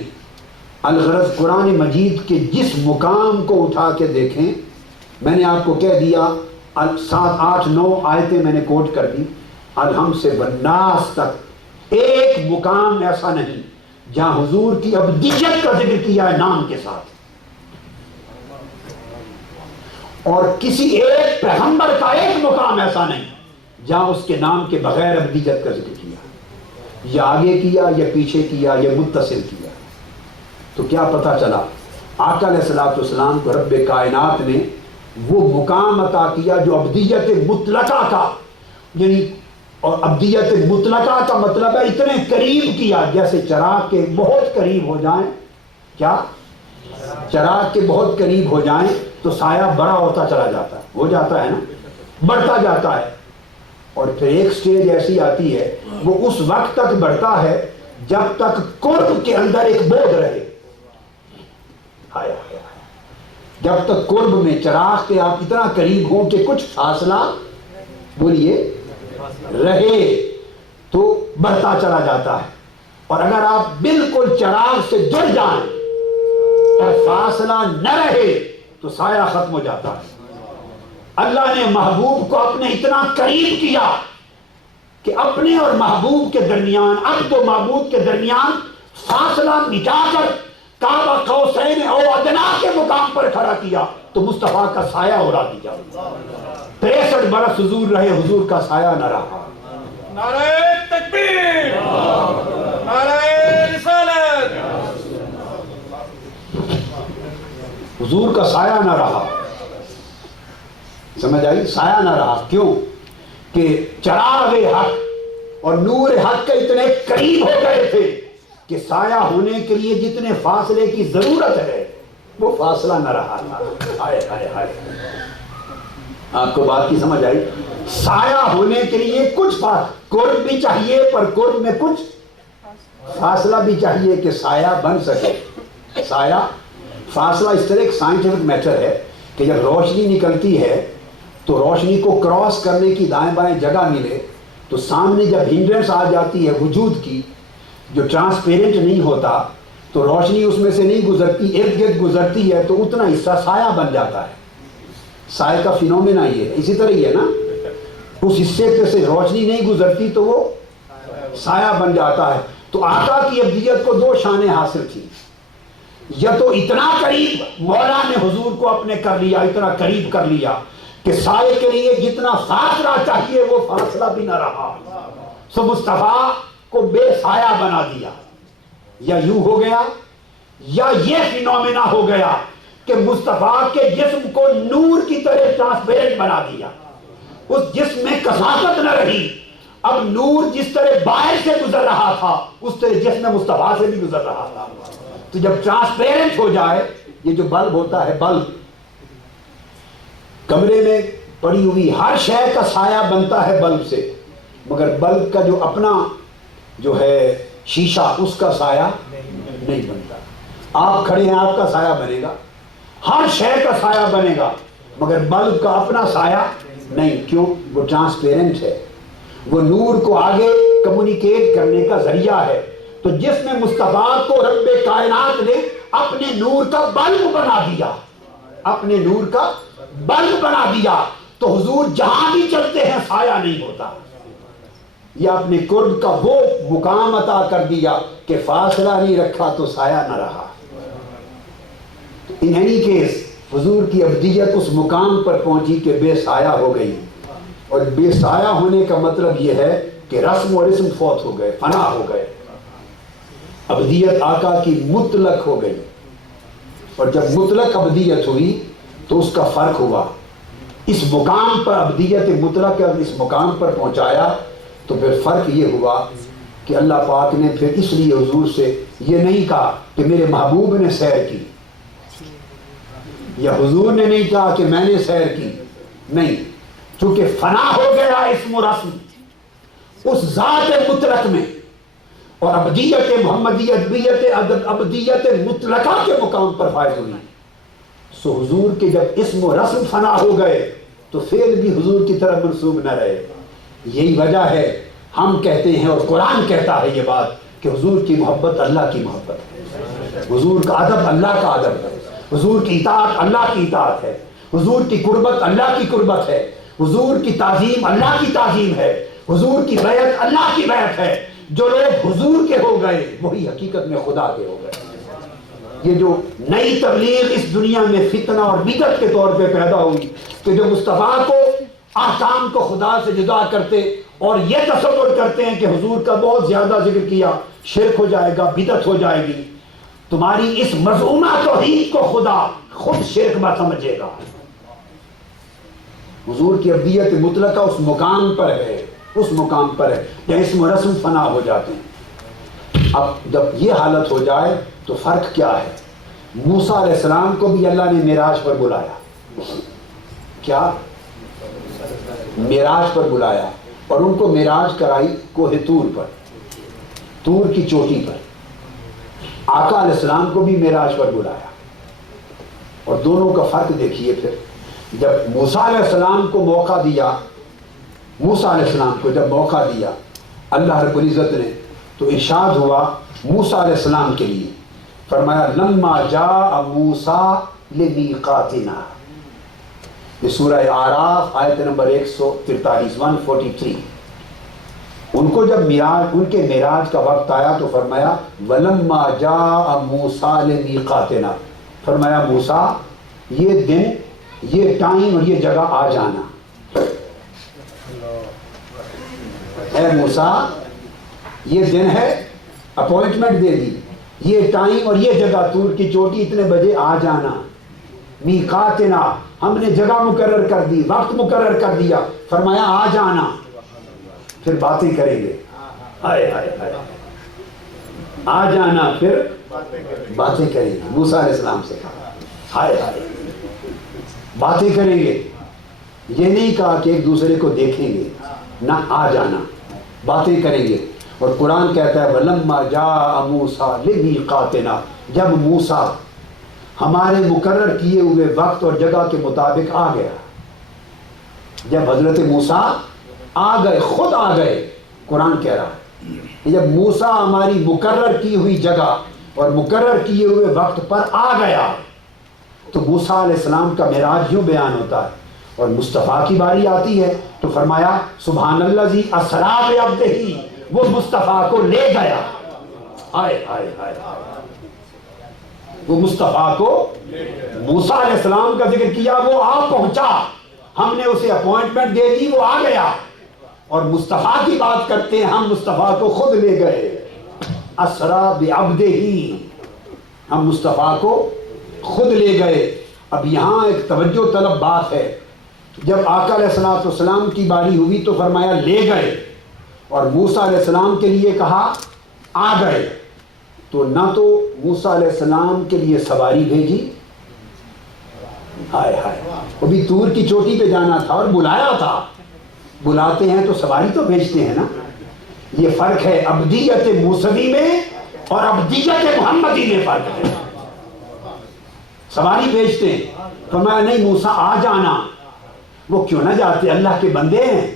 الغرض قرآن مجید کے جس مقام کو اٹھا کے دیکھیں، میں نے آپ کو کہہ دیا 7 8 9 آیتیں میں نے کوٹ کر دی، الحمد سے والناس تک ایک مقام ایسا نہیں جہاں حضور کی ابدیت کا ذکر کیا ہے نام کے ساتھ، اور کسی ایک پیغمبر کا ایک مقام ایسا نہیں جہاں اس کے نام کے بغیر ابدیت کا ذکر کیا، یا آگے کیا یا پیچھے کیا یا متصل کیا۔ تو کیا پتہ چلا؟ آقا علیہ الصلوۃ والسلام کو رب کائنات نے وہ مقام عطا کیا جو ابدیت مطلقہ کا، یعنی، اور ابدیت مطلقہ کا مطلب ہے اتنے قریب کیا جیسے چراغ کے بہت قریب ہو جائیں، کیا چراغ کے بہت قریب ہو جائیں تو سایہ بڑا ہوتا چلا جاتا ہے، ہو جاتا ہے نا، بڑھتا جاتا ہے، اور پھر ایک سٹیج ایسی آتی ہے وہ اس وقت تک بڑھتا ہے جب تک قرب کے اندر ایک بودھ رہے، جب تک قرب میں چراغ کے آپ اتنا قریب ہوں کہ کچھ فاصلہ بولیے رہے تو بڑھتا چلا جاتا ہے، اور اگر آپ بالکل چراغ سے جڑ جائیں اور فاصلہ نہ رہے تو سایہ ختم ہو جاتا ہے۔ اللہ نے محبوب کو اپنے اتنا قریب کیا کہ اپنے اور محبوب کے درمیان، عبد و معبود کے درمیان فاصلہ مٹا کر کعبہ قوسین او ادنا کے مقام پر کھڑا کیا تو مصطفیٰ کا سایہ اڑا دیا۔ 63 برس حضور رہے، حضور کا سایہ نہ رہا۔ نعرہ تکبیر، نعرہ رسالت۔ حضور کا سایہ نہ رہا، سمجھ آئی؟ سایہ نہ رہا، کیوں کہ چراغ حق اور نور حق کے اتنے قریب ہو گئے تھے کہ سایہ ہونے کے لیے جتنے فاصلے کی ضرورت ہے وہ فاصلہ نہ رہا۔ ہائے ہائے ہائے، آپ کو بات کی سمجھ آئی؟ سایہ ہونے کے لیے کچھ قرب بھی چاہیے، پر قرب میں کچھ فاصلہ بھی چاہیے کہ سایہ بن سکے۔ سایہ فاصلہ اس طرح ایک سائنٹیفک میٹر ہے کہ جب روشنی نکلتی ہے تو روشنی کو کراس کرنے کی دائیں بائیں جگہ ملے تو سامنے جب ہنڈرنس آ جاتی ہے وجود کی جو ٹرانسپیرنٹ نہیں ہوتا تو روشنی اس میں سے نہیں گزرتی، ارد گرد گزرتی ہے تو اتنا حصہ سایہ بن جاتا ہے۔ سایہ کا فینومینا یہ ہے، اسی طرح ہی ہے نا، اس حصے پہ سے روشنی نہیں گزرتی تو وہ سایہ بن جاتا ہے۔ تو آقا کی ابدیت کو 2 شانیں حاصل تھی، یا تو اتنا قریب مولا نے حضور کو اپنے کر لیا، اتنا قریب کر لیا کہ سائے کے لیے جتنا فاصلہ چاہیے وہ فاصلہ بھی نہ رہا، سو مصطفیٰ کو بے سایہ بنا دیا، یا یوں ہو گیا یا یہ فینومینا ہو گیا کہ مصطفیٰ کے جسم کو نور کی طرح ٹرانسپیرنٹ بنا دیا، اس جسم میں کثافت نہ رہی، اب نور جس طرح باہر سے گزر رہا تھا اس طرح جسم مصطفیٰ سے بھی گزر رہا تھا۔ تو جب ٹرانسپیرنٹ ہو جائے، یہ جو بلب ہوتا ہے، بلب کمرے میں پڑی ہوئی ہر شے کا سایہ بنتا ہے بلب سے، مگر بلب کا جو اپنا جو ہے شیشہ اس کا سایہ نہیں بنتا۔ آپ کھڑے ہیں، آپ کا سایہ بنے گا، ہر شے کا سایہ بنے گا، مگر بلب کا اپنا سایہ نہیں، کیوں؟ وہ ٹرانسپیرنٹ ہے، وہ نور کو آگے کمیونیکیٹ کرنے کا ذریعہ ہے۔ تو جس میں مصطفیٰ کو رب کائنات نے اپنے نور کا بلب بنا دیا، اپنے نور کا بلب بنا دیا، تو حضور جہاں بھی چلتے ہیں سایہ نہیں ہوتا، یا اپنے قرب کا وہ مقام عطا کر دیا کہ فاصلہ نہیں رکھا تو سایہ نہ رہا۔ ان اینی کیس حضور کی ابدیت اس مقام پر پہنچی کہ بے سایہ ہو گئی، اور بے سایہ ہونے کا مطلب یہ ہے کہ رسم اور اسم فوت ہو گئے، فنا ہو گئے، ابدیت آقا کی مطلق ہو گئی، اور جب مطلق ابدیت ہوئی تو اس کا فرق ہوا، اس مقام پر ابدیت مطلق اس مقام پر پہنچایا تو پھر فرق یہ ہوا کہ اللہ پاک نے پھر اس لیے حضور سے یہ نہیں کہا کہ میرے محبوب نے سیر کی، یا حضور نے نہیں کہا کہ میں نے سیر کی، نہیں، چونکہ فنا ہو گیا اسم و رسم اس ذات مطلق میں، اور ابدیت محمدیت ابدیت مطلقہ کے مقام پر فائز ہوئی، سو حضور کے جب اسم و رسم فنا ہو گئے تو فعل بھی حضور کی طرف منسوب نہ رہے. یہی وجہ ہے ہم کہتے ہیں اور قرآن کہتا ہے یہ بات کہ حضور کی محبت اللہ کی محبت ہے, حضور کا ادب اللہ کا ادب ہے, حضور کی اطاعت اللہ کی اطاعت ہے, حضور کی قربت اللہ کی قربت ہے, حضور کی تعظیم اللہ کی تعظیم ہے, حضور کی بیعت اللہ کی بیعت ہے. جو لوگ حضور کے ہو گئے وہی حقیقت میں خدا کے ہو گئے. یہ جو نئی تبلیغ اس دنیا میں فتنہ اور بدعت کے طور پہ پیدا ہوئی کہ جو مصطفیٰ کو احکام کو خدا سے جدا کرتے اور یہ تصور کرتے ہیں کہ حضور کا بہت زیادہ ذکر کیا شرک ہو جائے گا, بدعت ہو جائے گی. تمہاری اس مذمومہ توحید کو خدا خود شرک میں سمجھے گا. حضور کی ابدیت مطلقہ اس مقام پر ہے, اس مقام پر ہے جہاں اسم و رسم فنا ہو جاتے ہیں. اب جب یہ حالت ہو جائے تو فرق کیا ہے؟ موسیٰ علیہ السلام کو بھی اللہ نے معراج پر بلایا. کیا؟ معراج پر بلایا اور ان کو معراج کرائی کوہ طور پر, طور کی چوٹی پر. آقا علیہ السلام کو بھی معراج پر بلایا. اور دونوں کا فرق دیکھیے. پھر جب موسیٰ علیہ السلام کو موقع دیا, موسیٰ علیہ السلام کو جب موقع دیا اللہ رب العزت نے, تو ارشاد ہوا موسیٰ علیہ السلام کے لیے, فرمایا لما جاء موسیٰ لمیقاتنا. یہ سورہ اعراف آیت نمبر 143 143. ان کو جب ان کے معراج کا وقت آیا تو فرمایا ولما جاء موسیٰ لمیقاتنا, فرمایا موسیٰ یہ دن, یہ ٹائم اور یہ جگہ آ جانا. اے موسیٰ یہ دن ہے, اپوائنٹمنٹ دے دی, یہ ٹائم اور یہ جگہ طور کی چوٹی اتنے بجے آ جانا. میقاتنا, ہم نے جگہ مقرر کر دی, وقت مقرر کر دیا, فرمایا آ جانا, پھر باتیں کریں گے. ہائے ہائے ہائے, آ جانا پھر باتیں کریں گے. موسیٰ علیہ السلام سے کہا ہائے ہائے باتیں کریں گے. یہ نہیں کہا کہ ایک دوسرے کو دیکھیں گے, نہ آ جانا باتیں کریں گے. اور قرآن کہتا ہے وَلَمَّا جَاءَ مُوسَىٰ لِمِيقَاتِنَا, جب موسیٰ ہمارے مقرر کیے ہوئے وقت اور جگہ کے مطابق آ گیا. جب حضرت موسیٰ آ گئے, خود آ گئے, قرآن کہہ رہا ہے کہ جب موسیٰ ہماری مقرر کی ہوئی جگہ اور مقرر کیے ہوئے وقت پر آ گیا تو موسیٰ علیہ السلام کا معراج یوں بیان ہوتا ہے. اور مصطفیٰ کی باری آتی ہے تو فرمایا سبحان الذی اسریٰ بعبدہ, وہ مصطفیٰ کو لے گیا. آئے آئے آئے, وہ مصطفیٰ کو موسیٰ علیہ السلام کا ذکر کیا, وہ آ پہنچا, ہم نے اسے اپوائنٹمنٹ دے دی, وہ آ گیا. اور مصطفیٰ کی بات کرتے ہیں, ہم مصطفیٰ کو خود لے گئے. اسریٰ بعبدہ, ہم مصطفیٰ کو خود لے گئے. اب یہاں ایک توجہ طلب بات ہے. جب آقا علیہ السلام کی باری ہوئی تو فرمایا لے گئے, اور موسیٰ علیہ السلام کے لیے کہا آ گئے. تو نہ تو موسیٰ علیہ السلام کے لیے سواری بھیجی, ہائے ہائے, وہ بھی طور کی چوٹی پہ جانا تھا اور بلایا تھا. بلاتے ہیں تو سواری تو بھیجتے ہیں نا. یہ فرق ہے ابدیت موسوی میں اور ابدیت محمدی میں فرق ہے. سواری بھیجتے ہیں, فرمایا نہیں موسیٰ آ جانا. وہ کیوں نہ جاتے, اللہ کے بندے ہیں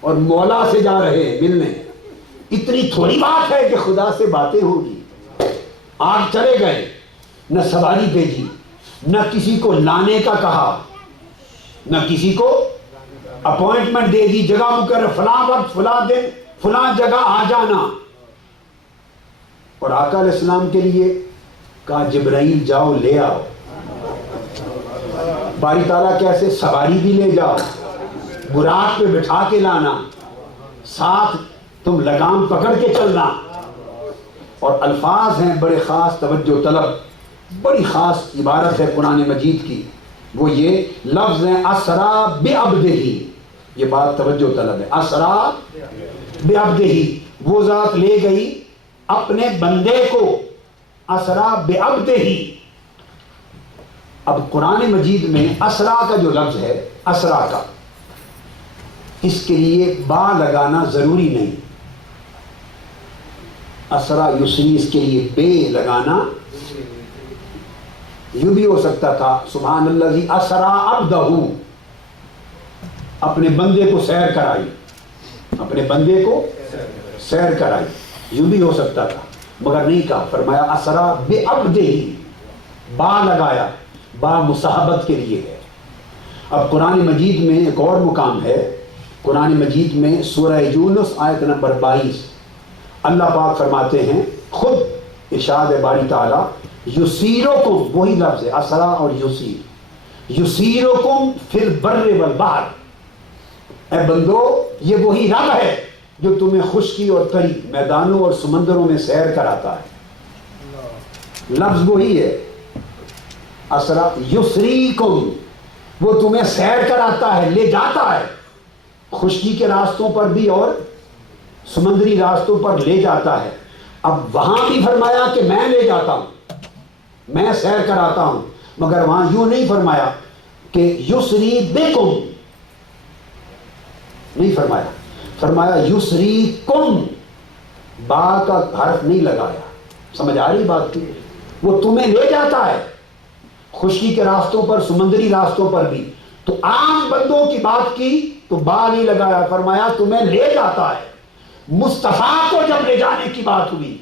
اور مولا سے جا رہے ہیں ملنے. اتنی تھوڑی بات ہے کہ خدا سے باتیں ہوں گی. آپ چلے گئے, نہ سواری بھیجی, نہ کسی کو لانے کا کہا, نہ کسی کو اپوائنٹمنٹ دے دی, جگہ مقرر فلاں وقت فلاں دن فلاں جگہ آ جانا. اور آقا علیہ السلام کے لیے کہا جبرائیل جاؤ لے آؤ. باری تعالیٰ کیسے, سواری بھی لے جاؤ, براق پہ بٹھا کے لانا, ساتھ تم لگام پکڑ کے چلنا. اور الفاظ ہیں بڑے خاص توجہ طلب, بڑی خاص عبارت ہے قرآن مجید کی. وہ یہ لفظ ہیں اسریٰ بعبدہ, یہ بات توجہ طلب ہے. اسریٰ بعبدہ, وہ ذات لے گئی اپنے بندے کو, اسریٰ بعبدہ. اب قرآن مجید میں اسریٰ کا جو لفظ ہے, اسریٰ کا, اس کے لیے با لگانا ضروری نہیں. اسریٰ یسری, اس کے لیے بے لگانا یوں بھی ہو سکتا تھا سبحان الذی اسرا عبدہ، اپنے بندے کو سیر کرائی، اپنے بندے کو سیر کرائی، یوں بھی ہو سکتا تھا، مگر نہیں کہا، فرمایا اسرا بعبدہ، با لگایا، با مصاحبت کے لیے ہے۔ اب قرآن مجید میں ایک اور مقام ہے، قرآن مجید میں سورہ یونس آیت نمبر 22 اللہ پاک فرماتے ہیں، خود ارشاد باری تعالیٰ، یسیرکم، وہی لفظ ہے اسرا اور یسیر، یسیرکم فی البر والبحر، اے بندو یہ وہی رب ہے جو تمہیں خشکی اور تری، میدانوں اور سمندروں میں سیر کراتا ہے، لفظ وہی ہے اسرا، یسریکم، وہ تمہیں سیر کراتا ہے، لے جاتا ہے، خشکی کے راستوں پر بھی اور سمندری راستوں پر لے جاتا ہے۔ اب وہاں بھی فرمایا کہ میں لے جاتا ہوں، میں سیر کراتا ہوں، مگر وہاں یوں نہیں فرمایا کہ یسری بکم، نہیں فرمایا، فرمایا یسری کم، با کا حرف نہیں لگایا۔ سمجھ آ رہی بات کی؟ وہ تمہیں لے جاتا ہے خشکی کے راستوں پر، سمندری راستوں پر بھی، تو عام بندوں کی بات کی تو با نہیں لگایا، فرمایا تمہیں لے جاتا ہے۔ مصطفیٰ کو جب لے جانے کی بات ہوئی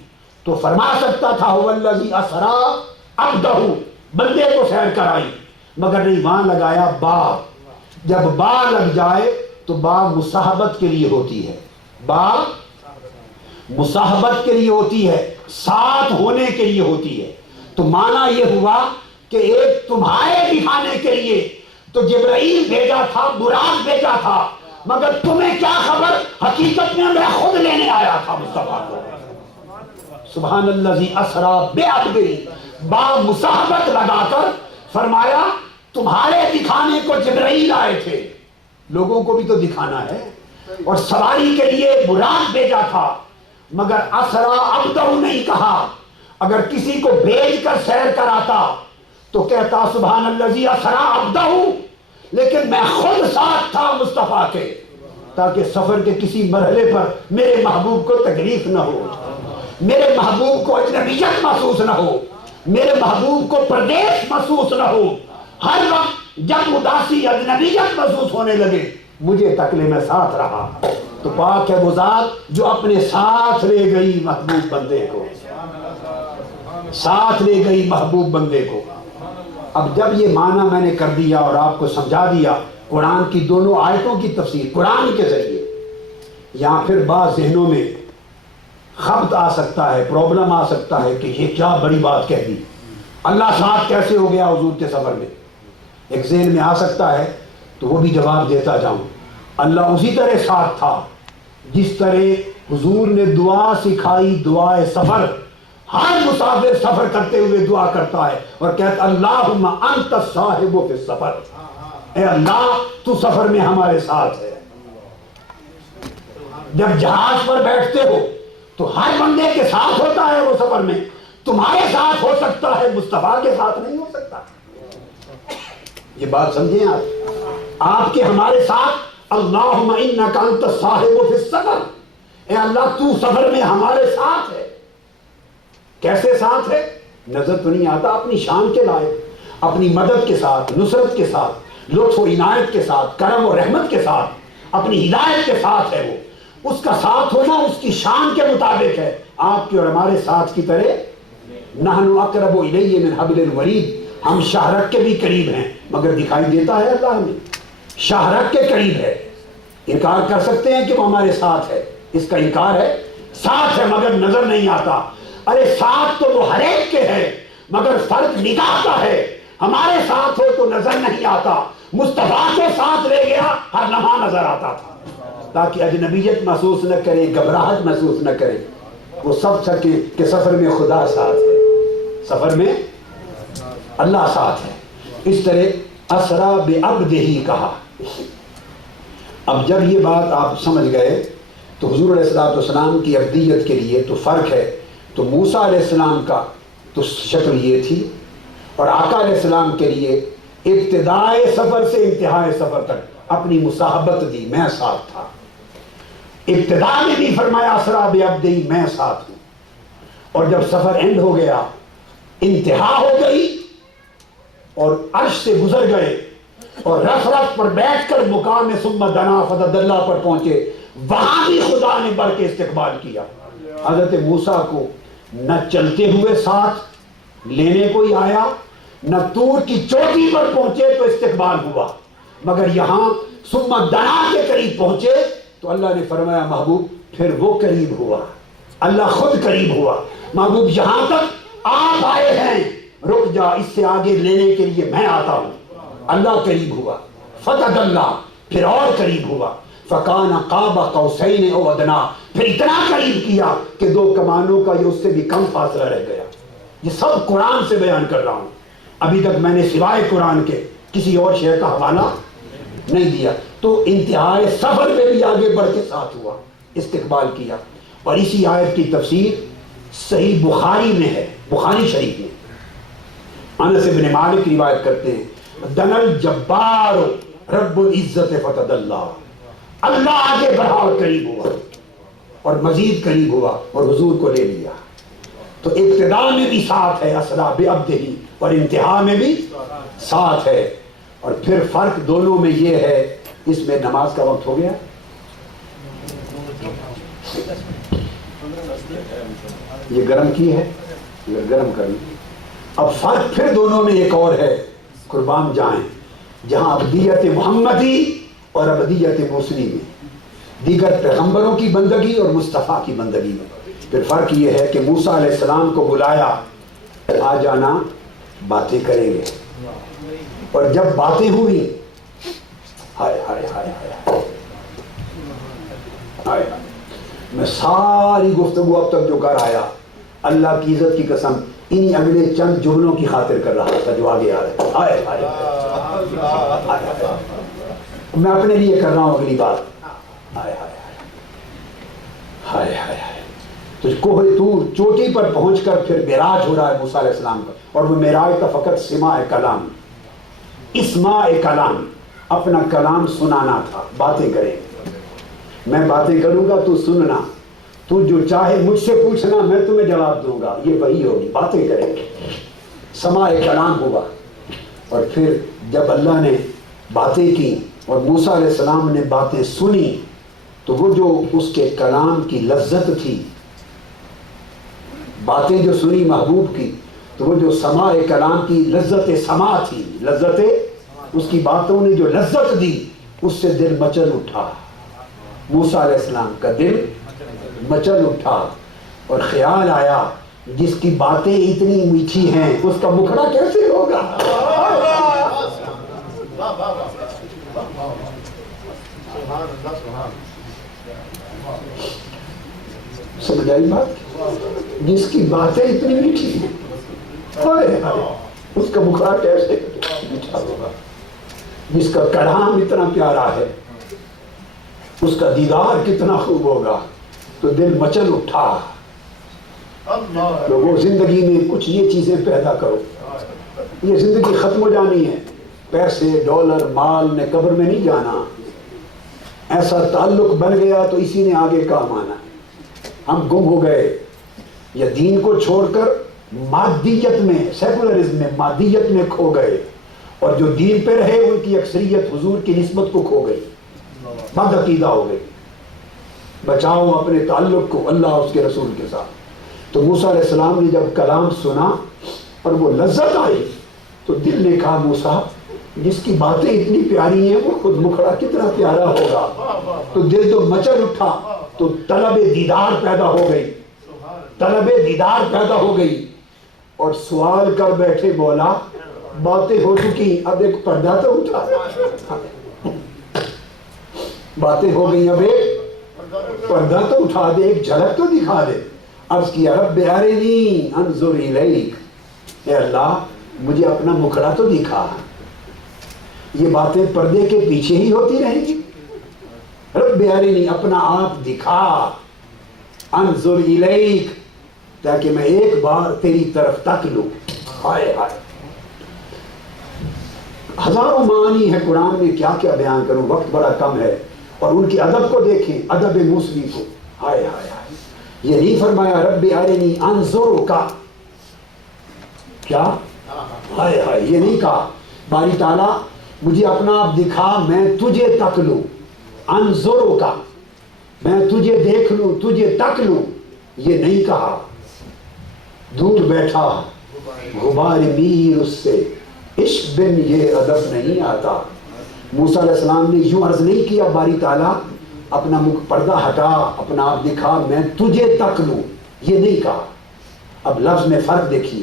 تو فرما سکتا تھا هو الذی اسرا عبدہ، بندے کو سیر کرائی، مگر نہیں، وہاں لگایا با۔ جب با لگ جائے تو با مصاحبت کے لیے ہوتی ہے، با مصاحبت کے لیے ہوتی ہے، ساتھ ہونے کے لیے ہوتی ہے۔ تو معنی یہ ہوا کہ ایک تمہارے دکھانے کے لیے تو جبرائیل بھیجا تھا، براق بھیجا تھا، مگر تمہیں کیا خبر، حقیقت میں میں خود لینے آیا تھا مصطفیٰ کو۔ سبحان الذی اسرا بعبدہ، با مصاحبت لگا کر فرمایا تمہارے دکھانے کو جبرائیل آئے تھے، لوگوں کو بھی تو دکھانا ہے، اور سواری کے لیے براق بھیجا تھا، مگر اسرا عبدہ نہیں کہا۔ اگر کسی کو بھیج کر سیر کراتا تو کہتا سبحان الذی اسرا عبدہ، لیکن میں خود ساتھ تھا مصطفیٰ کے، تاکہ سفر کے کسی مرحلے پر میرے محبوب کو تکلیف نہ ہو، میرے محبوب کو اجنبیت محسوس نہ ہو، میرے محبوب کو پردیش محسوس نہ ہو۔ ہر وقت جب اداسی اجنبیت محسوس ہونے لگے، مجھے تکلے میں ساتھ رہا۔ تو پاک ہے وہ ذات جو اپنے ساتھ لے گئی محبوب بندے کو، ساتھ لے گئی محبوب بندے کو۔ اب جب یہ معنی میں نے کر دیا اور آپ کو سمجھا دیا قرآن کی دونوں آیتوں کی تفسیر قرآن کے ذریعے، یہاں پھر بعض ذہنوں میں خبط آ سکتا ہے، پرابلم آ سکتا ہے کہ یہ کیا بڑی بات کہہ دی، اللہ ساتھ کیسے ہو گیا حضور کے سفر میں؟ ایک ذہن میں آ سکتا ہے، تو وہ بھی جواب دیتا جاؤں۔ اللہ اسی طرح ساتھ تھا جس طرح حضور نے دعا سکھائی، دعائے سفر۔ ہر مسافر سفر کرتے ہوئے دعا کرتا ہے اور کہتا اللہم انت الصاحب فی السفر، اے اللہ تو سفر میں ہمارے ساتھ ہے۔ جب جہاز پر بیٹھتے ہو تو ہر بندے کے ساتھ ہوتا ہے وہ سفر میں، تمہارے ساتھ ہو سکتا ہے، مصطفیٰ کے ساتھ نہیں ہو سکتا۔ یہ بات سمجھیں آپ کے ہمارے ساتھ اللہم انک انت الصاحب فی السفر، اے اللہ تو سفر میں ہمارے ساتھ ہے۔ کیسے ساتھ ہے؟ نظر تو نہیں آتا، اپنی شان کے لائق، اپنی مدد کے ساتھ، نصرت کے ساتھ، لطف و عنایت کے ساتھ، کرم و رحمت کے ساتھ، اپنی ہدایت کے ساتھ ہے وہ۔ اس کا ساتھ ہونا اس کی شان کے مطابق ہے، آپ کے اور ہمارے ساتھ کی طرح۔ نحن اقرب الیہ من حبل الورید، ہم شاہرگ کے بھی قریب ہیں، مگر دکھائی دیتا ہے اللہ ہمیں، شاہرگ کے قریب ہے۔ انکار کر سکتے ہیں کہ وہ ہمارے ساتھ ہے، اس کا انکار ہے، ساتھ ہے مگر نظر نہیں آتا۔ ارے ساتھ تو وہ ہر ایک کے ہے، مگر فرق نگاہ کا ہے۔ ہمارے ساتھ ہو تو نظر نہیں آتا، مصطفیٰ کے ساتھ لے گیا ہر لمحہ نظر آتا تھا، تاکہ اجنبیت محسوس نہ کرے، گھبراہٹ محسوس نہ کرے۔ وہ سب سکے کہ سفر میں خدا ساتھ ہے، سفر میں اللہ ساتھ ہے۔ اس طرح اسرا بعبدہ کہا۔ اب جب یہ بات آپ سمجھ گئے تو حضور علیہ السلام کی عبدیت کے لیے تو فرق ہے، تو موسیٰ علیہ السلام کا تو شکل یہ تھی، اور آقا علیہ السلام کے لیے ابتدائے سفر سے انتہائے سفر تک اپنی مصاحبت دی، میں ساتھ تھا۔ ابتدا میں بھی فرمایا اسرا بعبدہ، میں ساتھ ہوں، اور جب سفر اینڈ ہو گیا، انتہا ہو گئی، اور عرش سے گزر گئے اور رف رف پر بیٹھ کر مقام ثم دنا فتدلی پر پہنچے، وہاں بھی خدا نے بڑھ کے استقبال کیا۔ حضرت موسیٰ کو نہ چلتے ہوئے ساتھ لینے کوئی آیا، نہ طور کی چوٹی پر پہنچے تو استقبال ہوا، مگر یہاں ثم دنا کے قریب پہنچے تو اللہ نے فرمایا محبوب پھر وہ قریب ہوا، اللہ خود قریب ہوا۔ محبوب یہاں تک آپ آئے ہیں، رک جا، اس سے آگے لینے کے لیے میں آتا ہوں۔ اللہ قریب ہوا، فتدلی، پھر اور قریب ہوا، فکان قاب قوسین او ادنا، پھر اتنا قریب کیا کہ دو کمانوں کا یہ اس سے بھی کم فاصلہ رہ گیا۔ یہ سب قرآن سے بیان کر رہا ہوں، ابھی تک میں نے سوائے قرآن کے کسی اور شے کا حوالہ نہیں دیا۔ تو انتہائی سفر میں بھی آگے بڑھ کے ساتھ ہوا، استقبال کیا۔ اور اسی آیت کی تفسیر صحیح بخاری میں ہے، بخاری شریف میں انس بن مالک روایت کرتے ہیں، دن الجبار رب العزت فتدلی، اللہ آگے بڑھا اور قریب ہوا اور مزید قریب ہوا اور حضور کو لے لیا۔ تو ابتدا میں بھی ساتھ ہے اسریٰ بعبدہ، اور انتہا میں بھی ساتھ ہے۔ اور پھر فرق دونوں میں یہ ہے، اس میں نماز کا وقت ہو گیا، یہ گرم کی ہے، یہ گرم کریں۔ اب فرق پھر دونوں میں ایک اور ہے، قربان جائیں، جہاں ابدیت محمدی اور ابدیت موصلی میں، دیگر پیغمبروں کی بندگی اور مصطفیٰ کی بندگی میں پھر فرق یہ ہے کہ موسیٰ علیہ السلام کو بلایا، آ جانا، باتیں کریں گے، اور جب باتیں ہوئی، ہائے ہائے ہائے ہائے ہائے، میں ساری گفتگو اب تک جو کر آیا اللہ کی عزت کی قسم انہی اگلے چند جملوں کی خاطر کر رہا تھا جو آگے آ رہے ہیں۔ ہائے ہائے، میں اپنے لیے کر رہا ہوں اگلی بات۔ ہائے ہائے ہائے ہائے ہائے، تو کوہ طور چوٹی پر پہنچ کر پھر معراج ہو رہا ہے موسیٰ علیہ السلام کا، اور وہ معراج کا فقط سماع کلام، اسماع کلام، اپنا کلام سنانا تھا، باتیں کریں، میں باتیں کروں گا تو سننا، تو جو چاہے مجھ سے پوچھنا میں تمہیں جواب دوں گا، یہ وہی ہوگی، باتیں کریں گے، سماع کلام ہوا۔ اور پھر جب اللہ نے باتیں کی اور موسیٰ علیہ السلام نے باتیں سنی تو وہ جو اس کے کلام کی لذت تھی، باتیں جو سنی محبوب کی، تو وہ جو سماع کلام کی لذت سماع تھی، لذت اس کی باتوں نے جو لذت دی، اس سے دل مچل اٹھا، موسیٰ علیہ السلام کا دل مچل اٹھا، اور خیال آیا جس کی باتیں اتنی میٹھی ہیں اس کا مکھڑا کیسے ہوگا؟ سمجھ آئی بات؟ جس کی باتیں اتنی میٹھی ہیں، اس کا مکھڑا کیسے میٹھا ہوگا؟ جس کا کلام اتنا پیارا ہے، اس کا دیدار کتنا خوب ہوگا، تو دل مچل اٹھا۔ لوگوں زندگی میں کچھ یہ چیزیں پیدا کرو، یہ زندگی ختم ہو جانی ہے، پیسے ڈالر مال نے قبر میں نہیں جانا، ایسا تعلق بن گیا تو اسی نے آگے کام آنا۔ ہم گم ہو گئے، یا دین کو چھوڑ کر مادیت میں، سیکولرزم میں، مادیت میں کھو گئے، اور جو دین پہ رہے ان کی اکثریت حضور کی نسبت کو کھو گئی، بد عقیدہ ہو گئی۔ بچاؤ اپنے تعلق کو اللہ اور اس کے رسول کے ساتھ۔ تو موسیٰ علیہ السلام نے جب کلام سنا اور وہ لذت آئی تو دل نے کہا موسیٰ جس کی باتیں اتنی پیاری ہیں وہ خود مکھڑا کتنا پیارا ہوگا، تو دل تو مچل اٹھا، تو طلب دیدار پیدا ہو گئی، طلب دیدار پیدا ہو گئی، اور سوال کر بیٹھے مولا باتیں ہو چکی، اب ایک پردہ تو اٹھا، باتیں ہو گئی، اب ایک پردہ تو اٹھا دے، ایک جھلک تو دکھا دے۔ عرض کیا رب ارنی انظر الیک، اے اللہ مجھے اپنا مکھڑا تو دکھا۔ یہ باتیں پردے کے پیچھے ہی ہوتی رہیں گی؟ رب ارنی، اپنا آپ دکھا، انظر الیک، تاکہ میں ایک بار تیری طرف تک لوں۔ ہائے ہائے، ہزاروں معانی ہے قرآن میں، کیا کیا بیان کروں، وقت بڑا کم ہے۔ اور ان کے ادب کو دیکھیں، ادب موصلی کو، ہائے ہائے ہائے، یہ نہیں فرمایا رب ارنی انظر کا، کیا ہائے ہائے یہ نہیں کہا باری تعالیٰ مجھے اپنا آپ دکھا میں تجھے تک لوں، انظروں کا میں تجھے دیکھ لوں تجھے تک لوں، یہ نہیں کہا۔ دور بیٹھا غبار میر اس سے عشق بن یہ ادب نہیں آتا۔ موسیٰ علیہ السلام نے یوں عرض نہیں کیا باری تعالیٰ اپنا پردہ ہٹا اپنا آپ دکھا میں تجھے تک لوں، یہ نہیں کہا۔ اب لفظ میں فرق دیکھیے،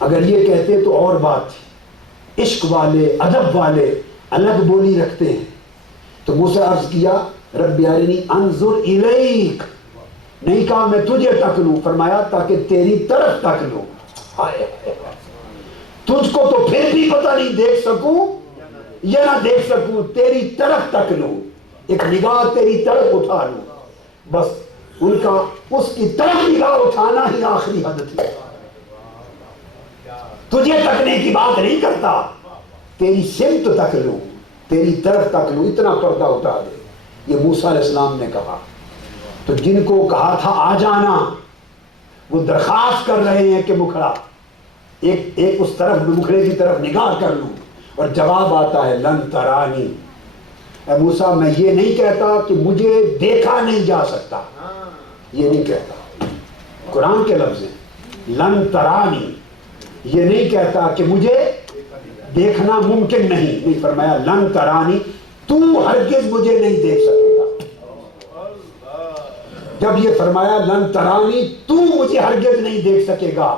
اگر یہ کہتے تو اور بات تھی، عشق والے ادب والے الگ بولی رکھتے ہیں، تو موسیٰ عرض کیا رب ارنی انظر الیک، نہیں کہا میں تجھے تک لوں، فرمایا تاکہ تیری طرف تک لوں۔ تجھ کو تو پھر بھی پتہ نہیں دیکھ سکوں یا نہ دیکھ سکوں، تیری طرف تک لوں، ایک نگاہ تیری طرف اٹھا لوں۔ بس ان کا اس کی طرف نگاہ اٹھانا ہی آخری حد تھی، تجھے تکنے کی بات نہیں کرتا، تیری سمت تک لوں تیری طرف تک لوں، اتنا پردہ اٹھا دے۔ یہ موسیٰ علیہ السلام نے کہا۔ تو جن کو کہا تھا آ جانا وہ درخواست کر رہے ہیں کہ مکھڑا ایک اس طرف مکھڑے کی طرف نگاہ کر لوں، اور جواب آتا ہے لن ترانی، اے موسیٰ میں یہ نہیں کہتا کہ مجھے دیکھا نہیں جا سکتا، یہ نہیں کہتا، قرآن کے لفظ ہیں لن ترانی، یہ نہیں کہتا کہ مجھے دیکھنا ممکن نہیں فرمایا لن ترانی، تو ہرگز مجھے نہیں دیکھ سکے گا۔ جب یہ فرمایا لن ترانی تو مجھے ہرگز نہیں دیکھ سکے گا،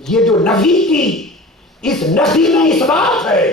یہ جو نفی کی اس نفی میں اس بات ہے